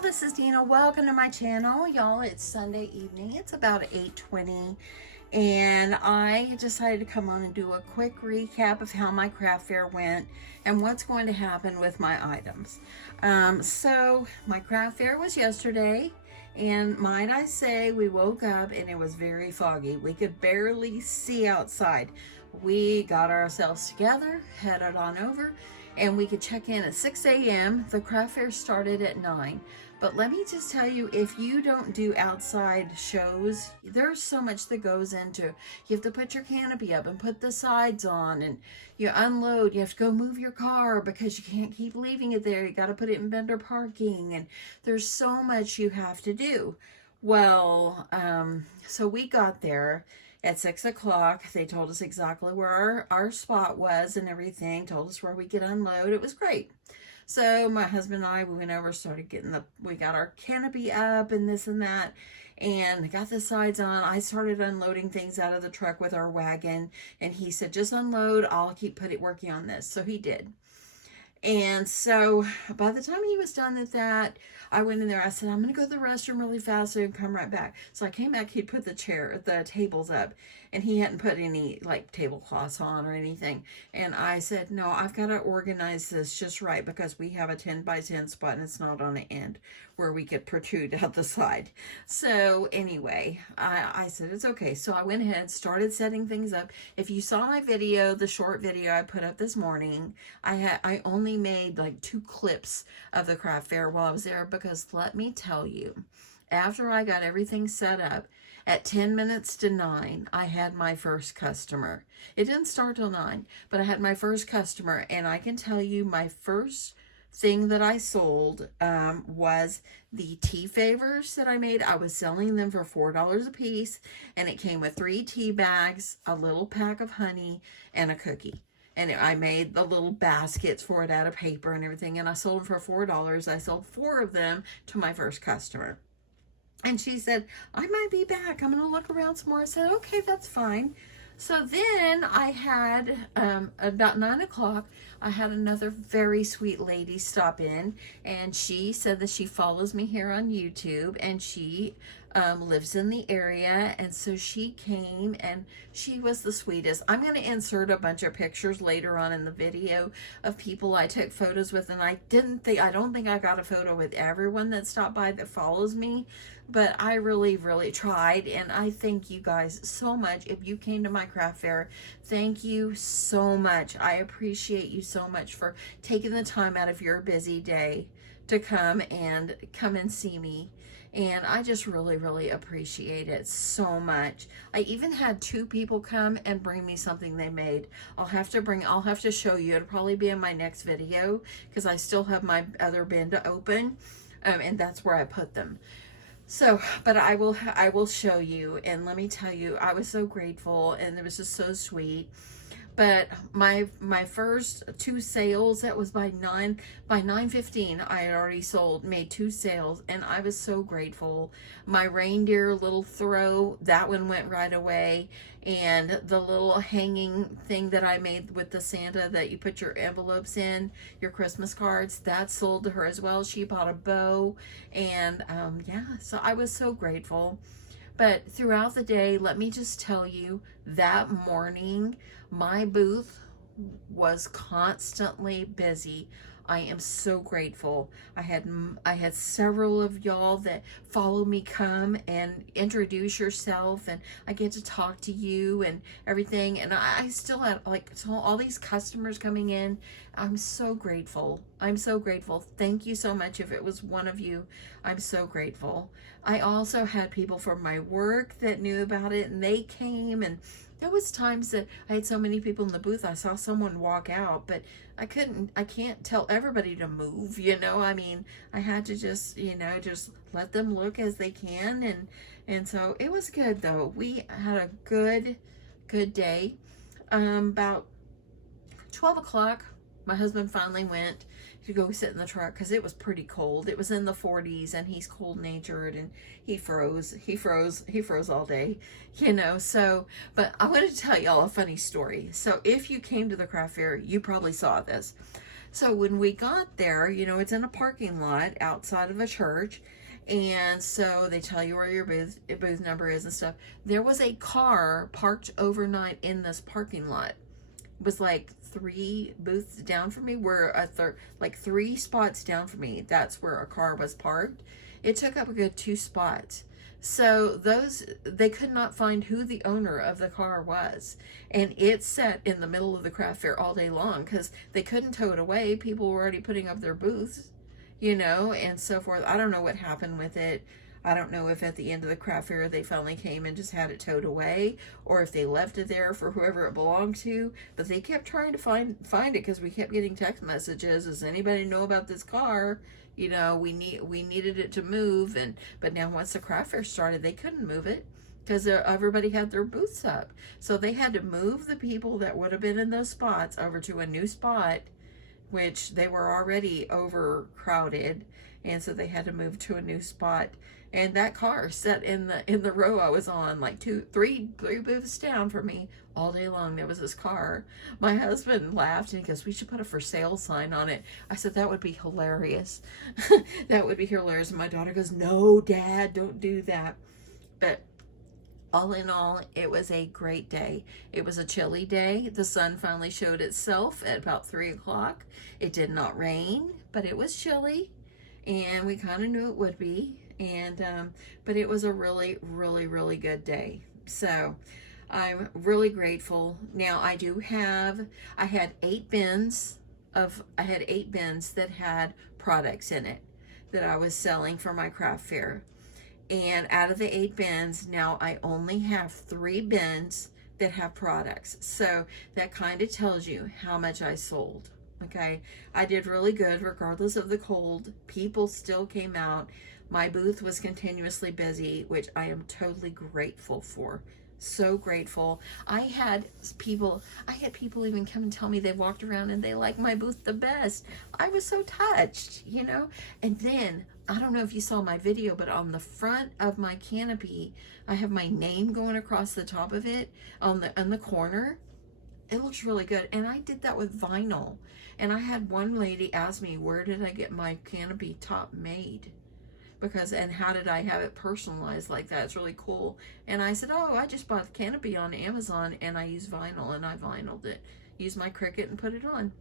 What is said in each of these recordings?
y'all, this is Dina. Welcome to my channel. Y'all, it's Sunday evening. It's about 8:20 and I decided to come on and do a quick recap of how my craft fair went and what's going to happen with my items. So my craft fair was yesterday, and might I say, we woke up and it was very foggy. We could barely see outside. We got ourselves together, headed on over, and we could check in at 6 a.m. The craft fair started at 9. But let me just tell you, if you don't do outside shows, there's so much that goes into. You have to put your canopy up and put the sides on, and you unload. You have to go move your car because you can't keep leaving it there. You got to put it in vendor parking, and there's so much you have to do. Well, so we got there at 6 o'clock. They told us exactly where our spot was and everything, told us where we could unload. It was great. So my husband and I, we went over, started getting we got our canopy up and this and that, and got the sides on. I started unloading things out of the truck with our wagon, and he said, just unload, I'll keep working on this. So he did. And so by the time he was done with that, I went in there. I said, I'm going to go to the restroom really fast and come right back. So I came back. He'd put the tables up, and he hadn't put any like tablecloths on or anything. And I said, no, I've got to organize this just right because we have a 10 by 10 spot and it's not on the end where we could protrude out the side. So anyway, I said, it's okay. So I went ahead, started setting things up. If you saw my video, the short video I put up this morning, I only made like 2 clips of the craft fair while I was there, because let me tell you, after I got everything set up, at 10 minutes to 9, I had my first customer. It didn't start till 9, but I had my first customer, and I can tell you my first thing that I sold was the tea favors that I made. I was selling them for $4 a piece, and it came with 3 tea bags, a little pack of honey, and a cookie. And I made the little baskets for it out of paper and everything, and I sold them for $4. I sold 4 of them to my first customer. And she said, I might be back. I'm going to look around some more. I said, okay, that's fine. So then I had, about 9 o'clock, I had another very sweet lady stop in, and she said that she follows me here on YouTube, and she lives in the area, and so she came, and she was the sweetest. I'm going to insert a bunch of pictures later on in the video of people I took photos with, and I don't think I got a photo with everyone that stopped by that follows me, but I really, really tried, and I thank you guys so much. If you came to my craft fair, thank you so much. I appreciate you so much for taking the time out of your busy day to come and see me. And I just really, really appreciate it so much. I even had 2 people come and bring me something they made. I'll have to show you. It'll probably be in my next video because I still have my other bin to open, and that's where I put them. So, but I will show you, and let me tell you, I was so grateful, and it was just so sweet. But my first 2 sales, that was by 9:15, I had already made 2 sales, and I was so grateful. My reindeer little throw, that one went right away, and the little hanging thing that I made with the Santa that you put your envelopes in, your Christmas cards, that sold to her as well. She bought a bow, and yeah, so I was so grateful. But throughout the day, let me just tell you, that morning, my booth was constantly busy. I am so grateful. I had several of y'all that follow me come and introduce yourself, and I get to talk to you and everything. And I still had all these customers coming in. I'm so grateful. I'm so grateful. Thank you so much. If it was one of you, I'm so grateful. I also had people from my work that knew about it, and they came, and there was times that I had so many people in the booth, I saw someone walk out, but I can't tell everybody to move, I mean, I had to just let them look as they can, and so it was good though. We had a good day. About 12 o'clock, my husband finally went to go sit in the truck because it was pretty cold. It was in the 40s, and he's cold-natured, and he froze all day, so, but I want to tell y'all a funny story. So if you came to the craft fair, you probably saw this. So when we got there, you know, it's in a parking lot outside of a church. And so they tell you where your booth number is and stuff. There was a car parked overnight in this parking lot. It was like 3 booths down from me, where like 3 spots down from me, that's where a car was parked. It took up a good 2 spots. So they could not find who the owner of the car was. And it sat in the middle of the craft fair all day long because they couldn't tow it away. People were already putting up their booths, you know, and so forth. I don't know what happened with it. I don't know if at the end of the craft fair they finally came and just had it towed away, or if they left it there for whoever it belonged to. But they kept trying to find it because we kept getting text messages. Does anybody know about this car? You know, we needed it to move. But now once the craft fair started, they couldn't move it because everybody had their booths up. So they had to move the people that would have been in those spots over to a new spot, which they were already overcrowded, and so they had to move to a new spot. And that car sat in the row I was on, like three booths down from me all day long. There was this car. My husband laughed and he goes, "We should put a for sale sign on it." I said, "That would be hilarious." That would be hilarious. And my daughter goes, "No, Dad, don't do that." But all in all, it was a great day. It was a chilly day. The sun finally showed itself at about 3 o'clock. It did not rain, but it was chilly, and we kind of knew it would be. And but it was a really, really, really good day. So I'm really grateful. Now I had 8 bins that had products in it that I was selling for my craft fair. And out of the 8 bins, now I only have 3 bins that have products. So that kind of tells you how much I sold. Okay, I did really good regardless of the cold. People still came out. My booth was continuously busy, which I am totally grateful for. So grateful. I had people even come and tell me they walked around and they liked my booth the best. I was so touched, you know. And then, I don't know if you saw my video, but on the front of my canopy, I have my name going across the top of it on the corner. It looks really good. And I did that with vinyl. And I had one lady ask me, where did I get my canopy top made? And how did I have it personalized like that? It's really cool. And I said, oh, I just bought the canopy on Amazon and I use vinyl, and I vinyled it. Used my Cricut and put it on.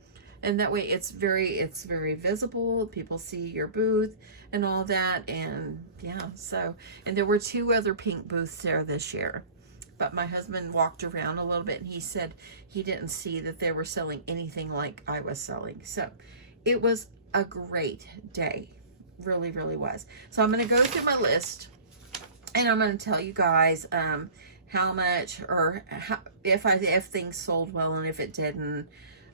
And that way it's very visible. People see your booth and all that. And yeah, so, and there were 2 other pink booths there this year. But my husband walked around a little bit and he said he didn't see that they were selling anything like I was selling. So it was a great day. Really, really was. So I'm going to go through my list and I'm going to tell you guys how much, or if things sold well and if it didn't,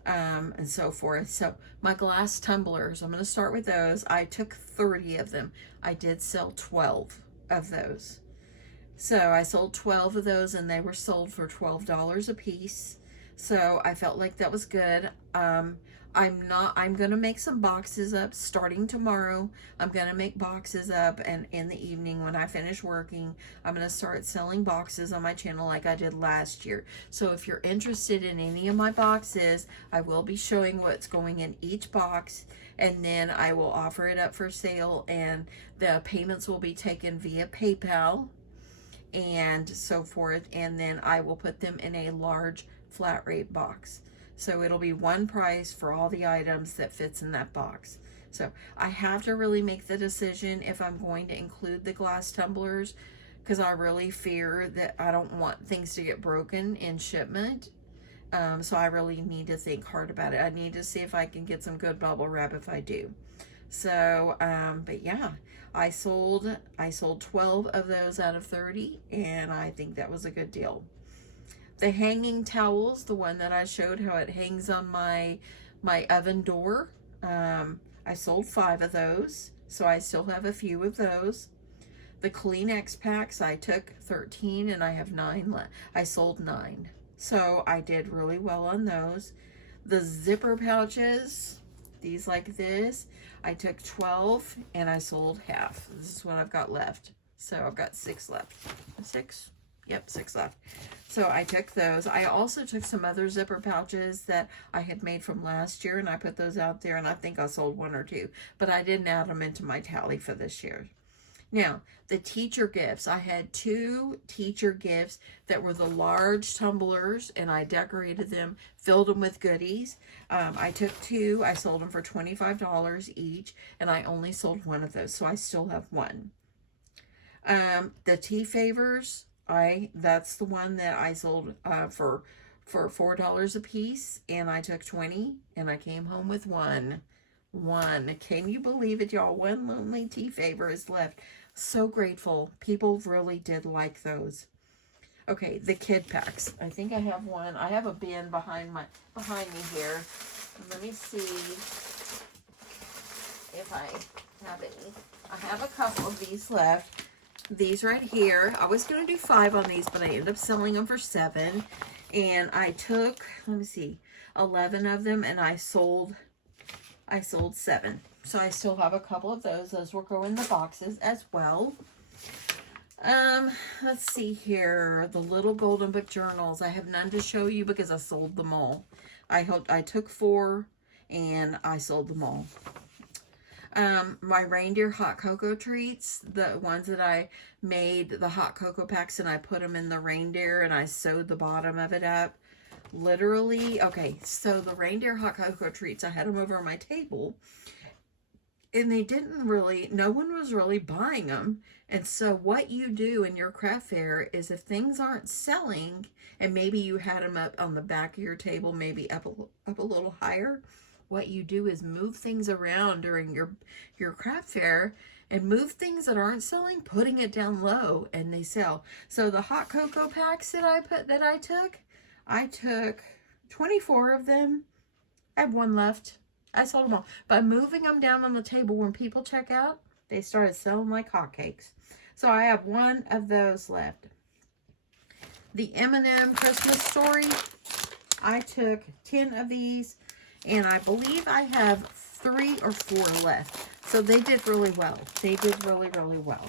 and so forth. So my glass tumblers, I'm going to start with those. I took 30 of them. I did sell 12 of those. So I sold 12 of those and they were sold for $12 a piece. So I felt like that was good. I'm going to make some boxes up starting tomorrow. I'm going to make boxes up, and in the evening when I finish working, I'm going to start selling boxes on my channel like I did last year. So if you're interested in any of my boxes, I will be showing what's going in each box, and then I will offer it up for sale, and the payments will be taken via PayPal and so forth, and then I will put them in a large flat rate box. So it'll be one price for all the items that fits in that box. So I have to really make the decision if I'm going to include the glass tumblers, because I really fear that I don't want things to get broken in shipment. So I really need to think hard about it. I need to see if I can get some good bubble wrap if I do. So, but yeah, I sold 12 of those out of 30, and I think that was a good deal. The hanging towels, the one that I showed how it hangs on my oven door, I sold 5 of those, so I still have a few of those. The Kleenex packs, I took 13 and I have 9 left. I sold 9, so I did really well on those. The zipper pouches, these like this, I took 12 and I sold half. This is what I've got left. So I've got 6 left. 6? Yep, 6 left. So I took those. I also took some other zipper pouches that I had made from last year, and I put those out there, and I think I sold 1 or 2, but I didn't add them into my tally for this year. Now, the teacher gifts. I had 2 teacher gifts that were the large tumblers, and I decorated them, filled them with goodies. I took 2. I sold them for $25 each, and I only sold 1 of those, so I still have 1. The tea favors, that's the one that I sold for $4 a piece, and I took 20, and I came home with 1. Can you believe it, y'all? 1 lonely tea favor is left. So grateful. People really did like those. Okay, the kid packs. I think I have one. I have a bin behind me here. Let me see if I have any. I have a couple of these left. These right here. I was going to do 5 on these, but I ended up selling them for 7. And I took, let me see, 11 of them, and I sold 7. So I still have a couple of those. Those will go in the boxes as well. Let's see here. The little golden book journals. I have none to show you because I sold them all. I took 4 and I sold them all. My reindeer hot cocoa treats, the ones that I made, the hot cocoa packs, and I put them in the reindeer and I sewed the bottom of it up. Literally, okay, so the reindeer hot cocoa treats, I had them over on my table, and they didn't really, no one was really buying them. And so what you do in your craft fair is if things aren't selling, and maybe you had them up on the back of your table, maybe up a little higher, what you do is move things around during your craft fair and move things that aren't selling, putting it down low, and they sell. So the hot cocoa packs that I took 24 of them. I have 1 left. I sold them all. By moving them down on the table, when people check out, they started selling like hotcakes. So I have 1 of those left. The M&M Christmas Story, I took 10 of these, and I believe I have 3 or 4 left. So they did really well. They did really, really well.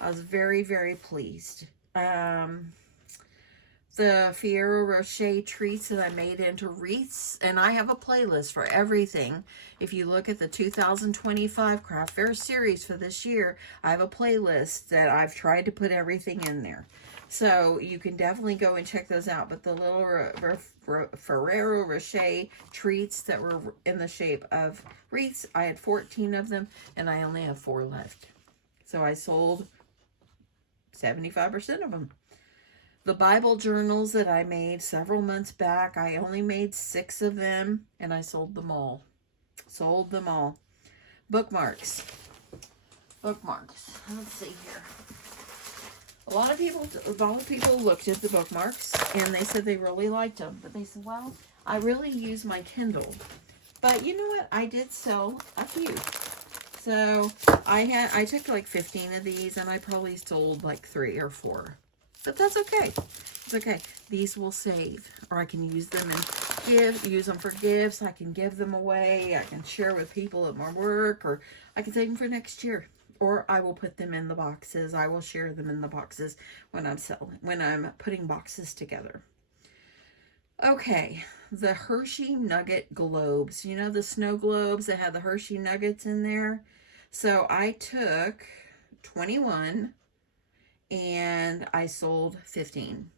I was very, very pleased. The Ferrero Rocher treats that I made into wreaths, and I have a playlist for everything. If you look at the 2025 Craft Fair series for this year, I have a playlist that I've tried to put everything in there. So you can definitely go and check those out. But the little Ferrero Rocher treats that were in the shape of wreaths, I had 14 of them, and I only have 4 left. So I sold 75% of them. The Bible journals that I made several months back, I only made 6 of them, and I sold them all. Sold them all. Bookmarks. Bookmarks. Let's see here. A lot of people looked at the bookmarks, and they said they really liked them. But they said, well, I really use my Kindle. But you know what? I did sell a few. So I took like 15 of these, and I probably sold like 3 or 4. But that's okay. It's okay. These will save, or I can use them and use them for gifts. I can give them away. I can share with people at my work, or I can save them for next year. Or I will put them in the boxes. I will share them in the boxes when I'm putting boxes together. Okay, the Hershey Nugget globes. You know the snow globes that have the Hershey Nuggets in there? So I took 21 and I sold 15.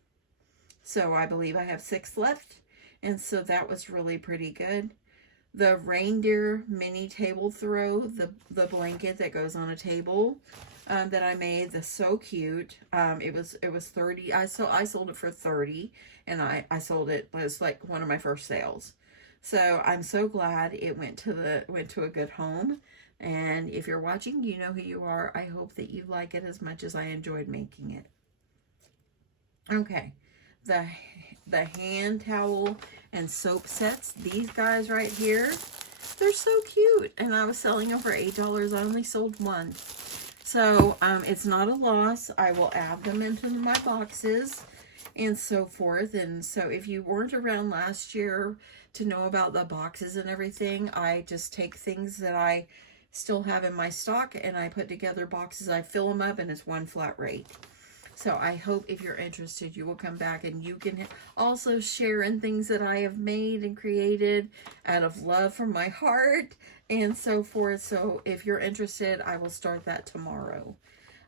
So I believe I have 6 left. And so that was really pretty good. The reindeer mini table throw, the blanket that goes on a table that I made, that's so cute. It was 30. I sold it for 30, and I sold it. It was like one of my first sales. So I'm so glad it went to a good home. And if you're watching, you know who you are. I hope that you like it as much as I enjoyed making it. Okay, the hand towel and soap sets. These guys right here, they're so cute. And I was selling them for $8. I only sold 1. So it's not a loss. I will add them into my boxes and so forth. And so if you weren't around last year to know about the boxes and everything, I just take things that I still have in my stock and I put together boxes. I fill them up and it's one flat rate. So I hope if you're interested, you will come back and you can also share in things that I have made and created out of love from my heart and so forth. So if you're interested, I will start that tomorrow.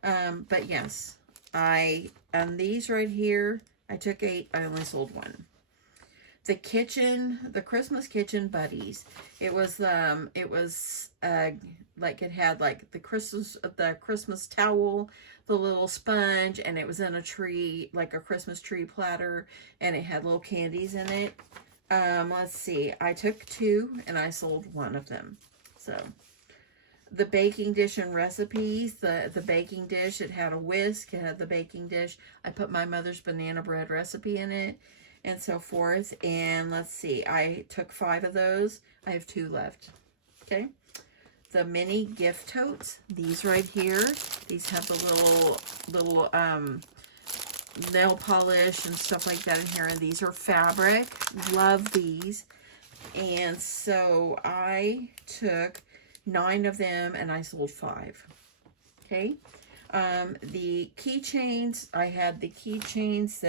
But yes, on these right here, I took 8. I only sold 1. The Christmas kitchen buddies. It was like it had like the Christmas towel, the little sponge, and it was in a tree, like a Christmas tree platter, and it had little candies in it. Let's see. I took 2 and I sold 1 of them. So the baking dish and recipes, the baking dish, it had a whisk, it had the baking dish. I put my mother's banana bread recipe in it and so forth. And let's see, I took 5 of those. I have 2 left. Okay. The mini gift totes, these right here, these have the little nail polish and stuff like that in here, and these are fabric. Love these. And so I took 9 of them and I sold 5. Okay. The keychains, I had the keychains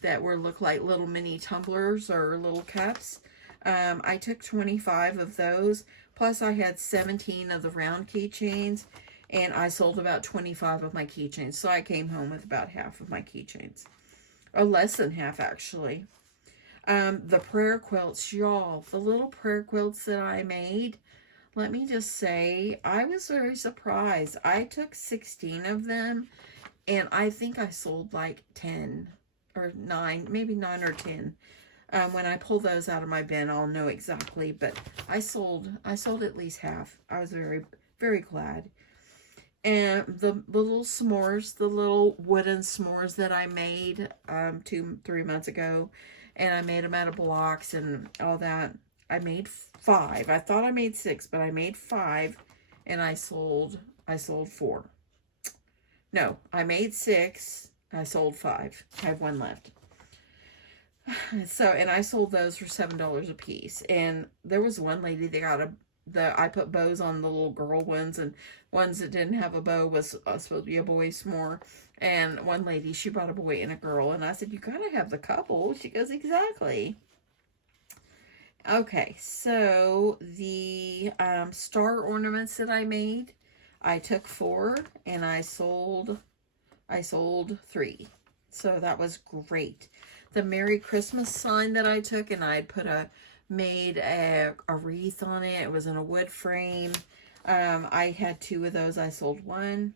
that were look like little mini tumblers or little cups. I took 25 of those, plus I had 17 of the round keychains, and I sold about 25 of my keychains. So I came home with about half of my keychains, or less than half actually. The prayer quilts, y'all, the little prayer quilts that I made, let me just say, I was very surprised. I took 16 of them, and I think I sold like 10 or 9, maybe 9 or 10. When I pull those out of my bin, I'll know exactly, but I sold at least half. I was very, very glad. And the little s'mores, the little wooden s'mores that I made 2-3 months ago, and I made them out of blocks and all that. I made 5. I thought I made 6, but I made 5, and I sold 4. No, I made 6. I sold 5. I have 1 left. So, and I sold those for $7 a piece. And there was one lady that got I put bows on the little girl ones, and ones that didn't have a bow was supposed to be a boy s'more. And one lady, she brought a boy and a girl, and I said, you gotta have the couple. She goes, exactly. Okay, so the star ornaments that I made, I took 4 and I sold 3. So that was great. The Merry Christmas sign that I took, and I made a wreath on it. It was in a wood frame. I had 2 of those. I sold 1.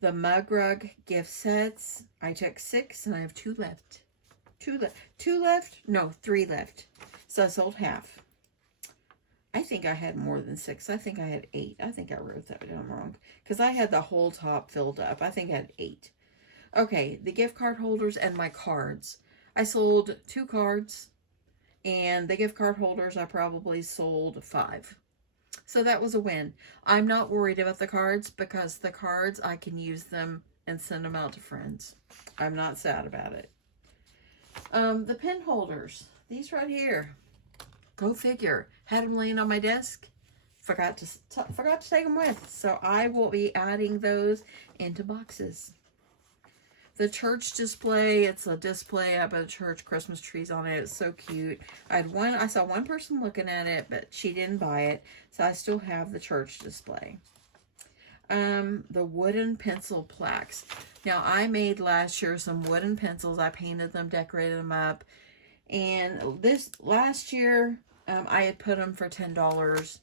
The mug rug gift sets, I took 6 and I have 2 left. 2 left? No, 3 left. So I sold half. I think I had more than 6. I think I had 8. I think I wrote that down wrong, because I had the whole top filled up. I think I had 8. Okay, the gift card holders and my cards. I sold 2 cards, and the gift card holders I probably sold 5. So that was a win. I'm not worried about the cards, because the cards, I can use them and send them out to friends. I'm not sad about it. The pen holders, these right here. Go figure. Had them laying on my desk. Forgot to take them with. So I will be adding those into boxes. The church display, it's a display up at the church, Christmas trees on it. It's so cute. I saw one person looking at it, but she didn't buy it. So I still have the church display. The wooden pencil plaques. Now, I made last year some wooden pencils. I painted them, decorated them up. And this last year, I had put them for $10.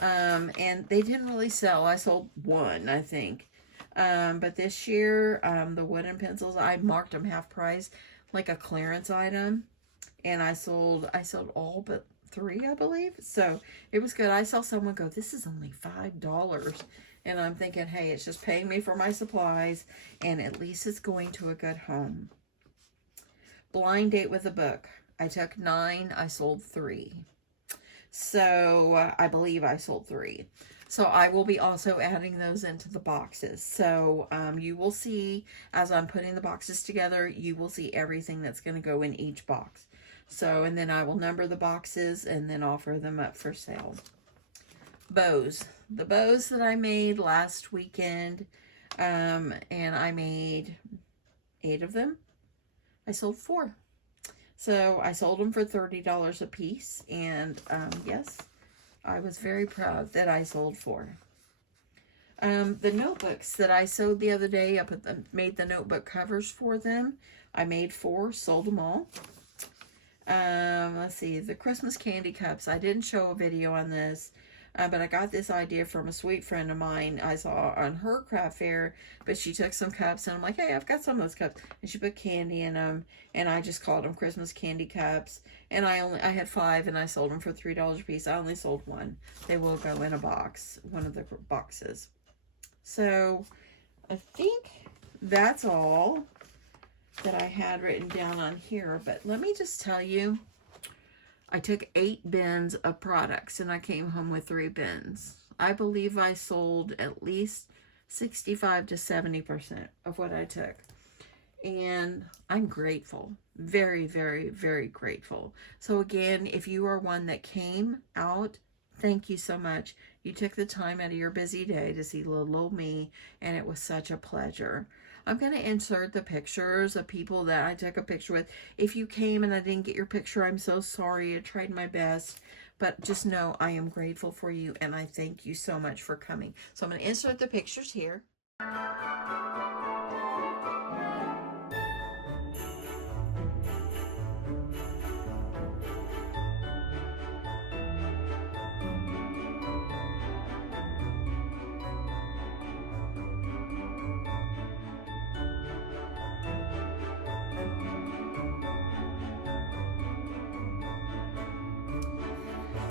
And they didn't really sell. I sold 1, I think. But this year, the wooden pencils, I marked them half price, like a clearance item. And I sold all but 3, I believe. So it was good. I saw someone go, this is only $5. And I'm thinking, hey, it's just paying me for my supplies, and at least it's going to a good home. Blind date with a book. I took 9. I sold 3. So I believe I sold 3. So I will be also adding those into the boxes. So you will see, as I'm putting the boxes together, you will see everything that's going to go in each box. So, and then I will number the boxes and then offer them up for sale. Bows. The bows that I made last weekend, And I made 8 of them. I sold 4. So I sold them for $30 a piece. And yes, I was very proud that I sold 4. The notebooks that I sewed the other day, made the notebook covers for them. I made 4, sold them all. Let's see, the Christmas candy cups. I didn't show a video on this, but I got this idea from a sweet friend of mine I saw on her craft fair. But she took some cups, and I'm like, hey, I've got some of those cups. And she put candy in them, and I just called them Christmas candy cups. And I had 5, and I sold them for $3 a piece. I only sold 1. They will go in a box, one of the boxes. So I think that's all that I had written down on here. But let me just tell you, I took 8 bins of products and I came home with 3 bins. I believe I sold at least 65 to 70% of what I took. And I'm grateful. Very, very, very grateful. So again, if you are one that came out, thank you so much. You took the time out of your busy day to see little old me, and it was such a pleasure. I'm going to insert the pictures of people that I took a picture with. If you came and I didn't get your picture, I'm so sorry. I tried my best. But just know I am grateful for you, and I thank you so much for coming. So I'm going to insert the pictures here.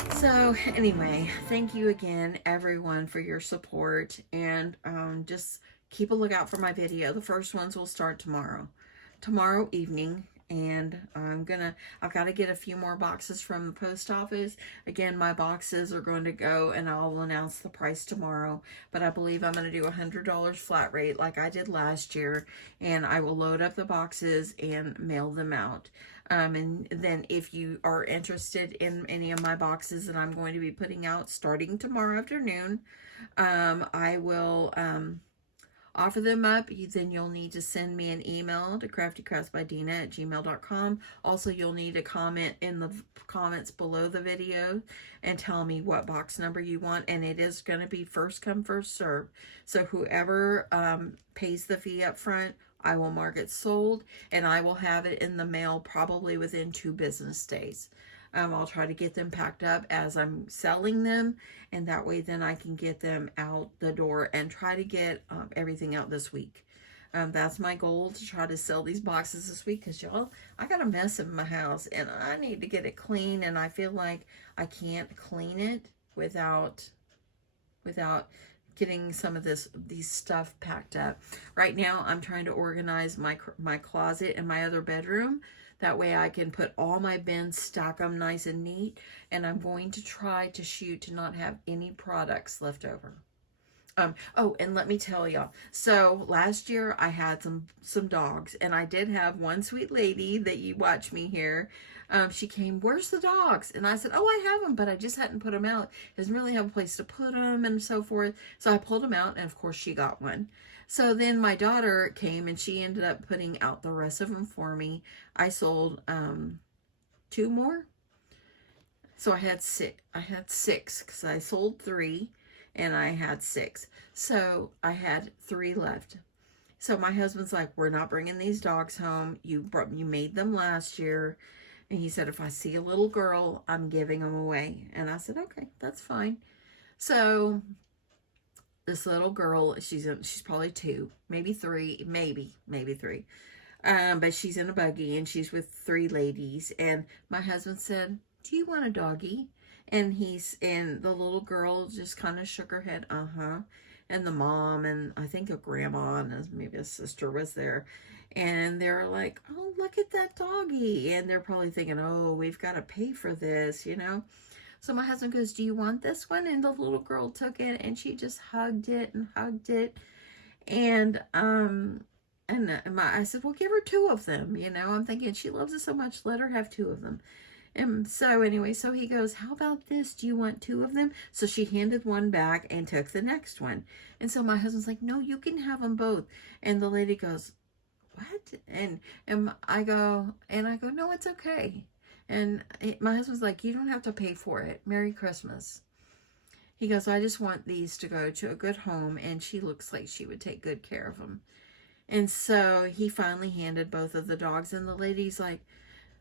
So anyway, thank you again, everyone, for your support, and just keep a lookout for my video. The first ones will start tomorrow evening, and I've got to get a few more boxes from the post office. Again, my boxes are going to go, and I'll announce the price tomorrow, but I believe I'm going to do $100 flat rate like I did last year, and I will load up the boxes and mail them out. And then if you are interested in any of my boxes that I'm going to be putting out starting tomorrow afternoon, I will offer them up. Then you'll need to send me an email to craftycraftsbydina@gmail.com. Also, you'll need to comment in the comments below the video and tell me what box number you want. And it is going to be first come, first serve. So whoever pays the fee up front, I will mark it sold, and I will have it in the mail probably within 2 business days. I'll try to get them packed up as I'm selling them, and that way then I can get them out the door and try to get everything out this week. That's my goal, to try to sell these boxes this week, because y'all, I got a mess in my house and I need to get it clean, and I feel like I can't clean it without getting some of these stuff packed up. Right now, I'm trying to organize my closet and my other bedroom. That way I can put all my bins, stack them nice and neat. And I'm going to try to shoot to not have any products left over. Oh, and let me tell y'all. So last year I had some dogs, and I did have one sweet lady that you watch me here. She came, where's the dogs? And I said, oh, I have them, but I just hadn't put them out. Doesn't really have a place to put them and so forth. So I pulled them out, and of course she got one. So then my daughter came, and she ended up putting out the rest of them for me. I sold 2 more. So I had 6 because I sold 3. And I had 6. So I had 3 left. So my husband's like, we're not bringing these dogs home. You made them last year. And he said, if I see a little girl, I'm giving them away. And I said, okay, that's fine. So this little girl, she's probably 2, maybe 3, maybe 3. But she's in a buggy, and she's with 3 ladies. And my husband said, do you want a doggy? And the little girl just kind of shook her head, and the mom, and I think a grandma and maybe a sister was there, and they're like, oh, look at that doggy, and they're probably thinking, oh, we've got to pay for this, you know. So my husband goes, do you want this one? And the little girl took it, and she just hugged it, and I said, well, give her 2 of them, you know. I'm thinking, she loves it so much, let her have 2 of them. And so anyway, so he goes, how about this? Do you want 2 of them? So she handed one back and took the next one. And so my husband's like, no, you can have them both. And the lady goes, what? And I go, no, it's okay. And my husband's like, you don't have to pay for it. Merry Christmas. He goes, I just want these to go to a good home, and she looks like she would take good care of them. And so he finally handed both of the dogs, and the lady's like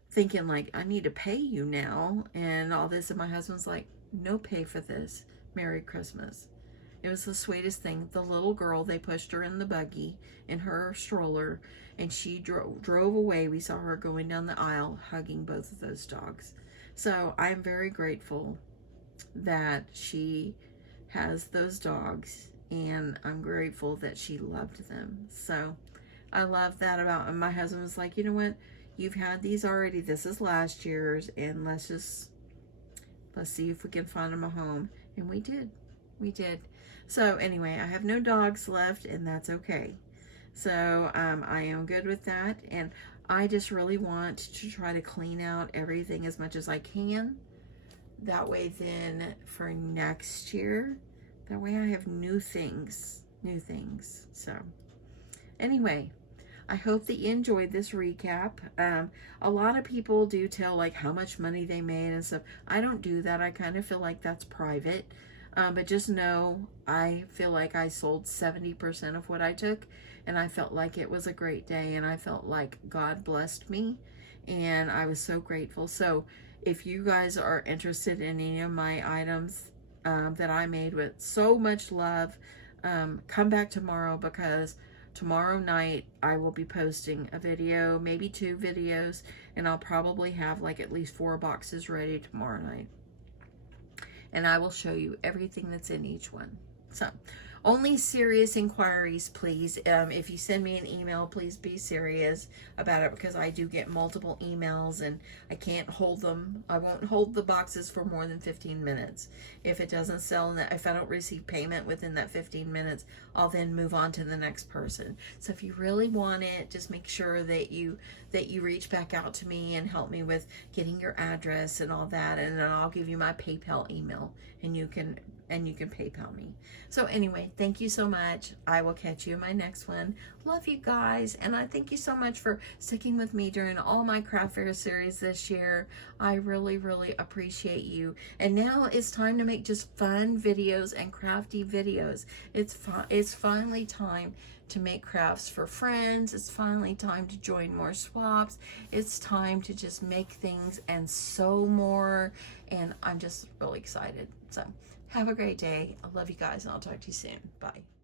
thinking like, I need to pay you now and all this. And my husband's like, no pay for this. Merry Christmas. It was the sweetest thing. The little girl, they pushed her in the buggy in her stroller, and she drove away. We saw her going down the aisle hugging both of those dogs. So I'm very grateful that she has those dogs, and I'm grateful that she loved them. So I love that about him. My husband was like, you know what? You've had these already. This is last year's, and let's see if we can find them a home. And we did. We did. So anyway, I have no dogs left, and that's okay. So I am good with that, and I just really want to try to clean out everything as much as I can. That way then for next year, that way I have new things. So anyway, I hope that you enjoyed this recap. A lot of people do tell like how much money they made and stuff. I don't do that. I kind of feel like that's private. But just know, I feel like I sold 70% of what I took, and I felt like it was a great day, and I felt like God blessed me, and I was so grateful. So if you guys are interested in any of my items that I made with so much love, come back tomorrow, because tomorrow night I will be posting a video, maybe 2 videos, and I'll probably have like at least 4 boxes ready tomorrow night. And I will show you everything that's in each one. So, only serious inquiries, please. If you send me an email, please be serious about it, because I do get multiple emails and I can't hold them. I won't hold the boxes for more than 15 minutes. If it doesn't sell, if I don't receive payment within that 15 minutes, I'll then move on to the next person. So if you really want it, just make sure that you reach back out to me and help me with getting your address and all that, and then I'll give you my PayPal email, and you can PayPal me. So anyway, thank you so much. I will catch you in my next one. Love you guys, and I thank you so much for sticking with me during all my craft fair series this year. I really, really appreciate you. And now it's time to make just fun videos and crafty videos. It's finally time to make crafts for friends. It's finally time to join more swaps. It's time to just make things and sew more, and I'm just really excited. So have a great day. I love you guys, and I'll talk to you soon. Bye.